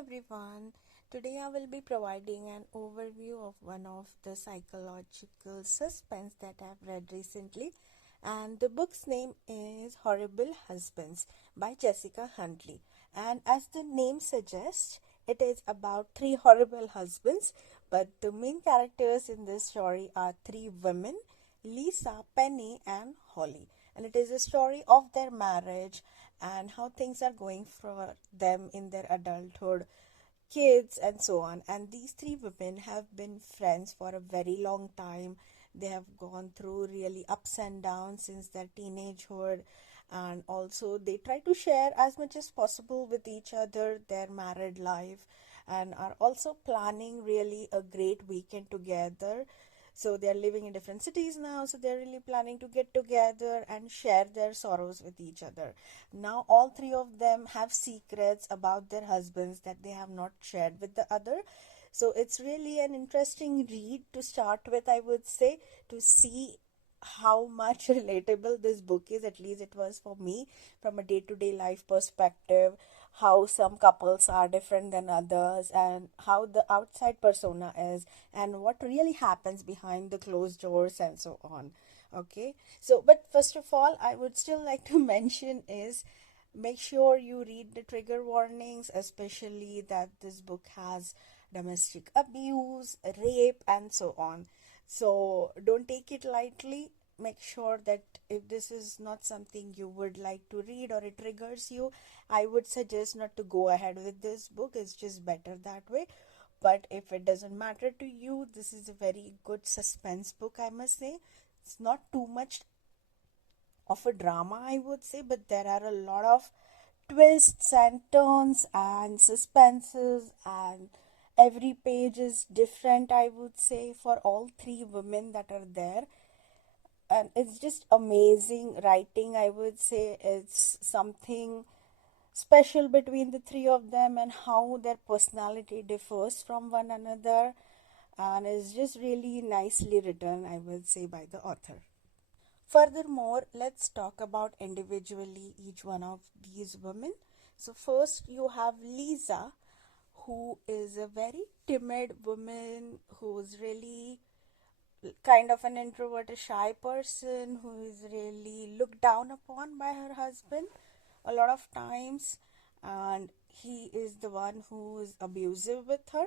everyone. Today I will be providing an overview of one of the psychological suspense that I've read recently, and the book's name is Horrible Husbands by Jessica Huntley. And as the name suggests, it is about three horrible husbands, but the main characters in this story are three women: Lisa, Penny, and Holly. And it is a story of their marriage and how things are going for them in their adulthood, kids, and so on. And these three women have been friends for a very long time. They have gone through really ups and downs since their teenagehood, and also they try to share as much as possible with each other their married life, and are also planning really a great weekend together. So they're living in different cities now, so they're really planning to get together and share their sorrows with each other. Now all three of them have secrets about their husbands that they have not shared with the other. So it's really an interesting read to start with, I would say, to see how much relatable this book is. At least it was for me, from a day-to-day life perspective, how some couples are different than others, and how the outside persona is, and what really happens behind the closed doors, and so on. Okay, so but first of all, I would still like to mention is, make sure you read the trigger warnings, especially that this book has domestic abuse, rape, and so on. So don't take it lightly. Make sure that if this is not something you would like to read or it triggers you, I would suggest not to go ahead with this book. It's just better that way. But if it doesn't matter to you, this is a very good suspense book, I must say. It's not too much of a drama, I would say, but there are a lot of twists and turns and suspenses, and every page is different, I would say, for all three women that are there. And it's just amazing writing, I would say. It's something special between the three of them and how their personality differs from one another, and it's just really nicely written, I would say, by the author. Furthermore, let's talk about individually each one of these women. So, first you have Lisa, who is a very timid woman who's really kind of an introvert, a shy person who is really looked down upon by her husband a lot of times, and he is the one who is abusive with her.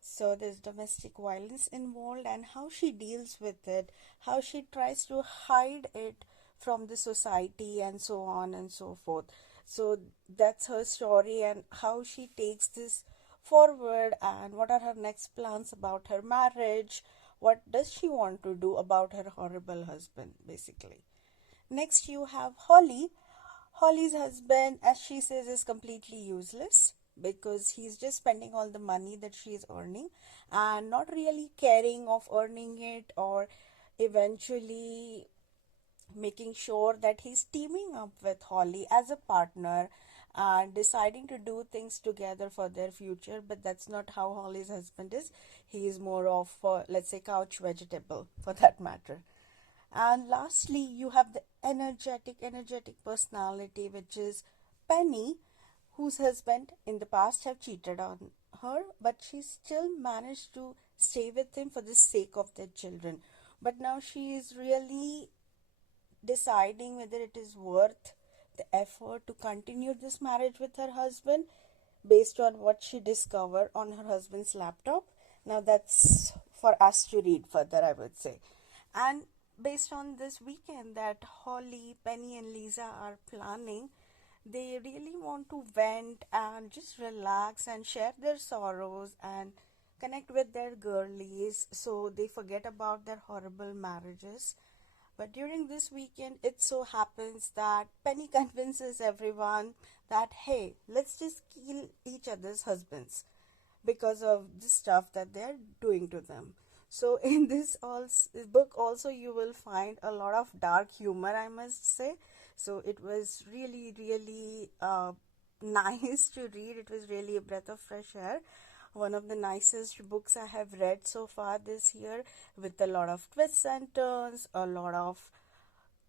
So there's domestic violence involved, and how she deals with it, how she tries to hide it from the society, and so on and so forth. So that's her story, and how she takes this forward, and what are her next plans about her marriage, what does she want to do about her horrible husband, basically. Next, you have Holly. Holly's husband, as she says, is completely useless because he's just spending all the money that she's earning and not really caring of earning it, or eventually making sure that he's teaming up with Holly as a partner and deciding to do things together for their future. But that's not how Holly's husband is. He is more of, let's say, couch vegetable for that matter. And lastly, you have the energetic personality, which is Penny, whose husband in the past have cheated on her, but she still managed to stay with him for the sake of their children. But now she is really deciding whether it is worth the effort to continue this marriage with her husband based on what she discovered on her husband's laptop. Now that's for us to read further, I would say. And based on this weekend that Holly, Penny, and Lisa are planning, they really want to vent and just relax and share their sorrows and connect with their girlies, so they forget about their horrible marriages. But during this weekend, it so happens that Penny convinces everyone that, hey, let's just kill each other's husbands because of the stuff that they're doing to them. So in this book also you will find a lot of dark humor, I must say. So it was really nice to read. It was really a breath of fresh air. One of the nicest books I have read so far this year, with a lot of twists and turns, a lot of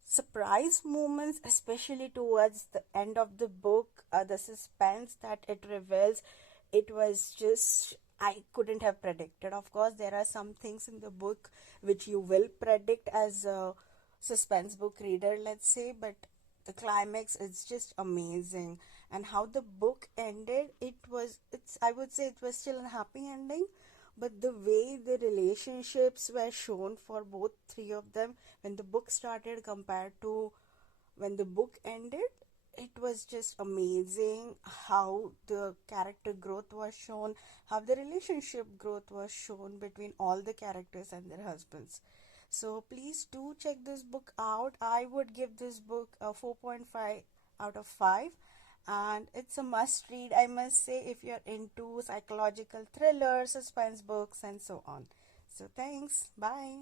surprise moments, especially towards the end of the book. The suspense that it reveals it was just, I couldn't have predicted. Of course, there are some things in the book which you will predict as a suspense book reader, let's say, but the climax is just amazing. And how the book ended, I would say it was still a happy ending, but the way the relationships were shown for both three of them when the book started compared to when the book ended, it was just amazing how the character growth was shown, how the relationship growth was shown between all the characters and their husbands. So please do check this book out. I would give this book a 4.5 out of 5, and it's a must read, I must say, if you're into psychological thrillers, suspense books, and so on. So thanks. Bye.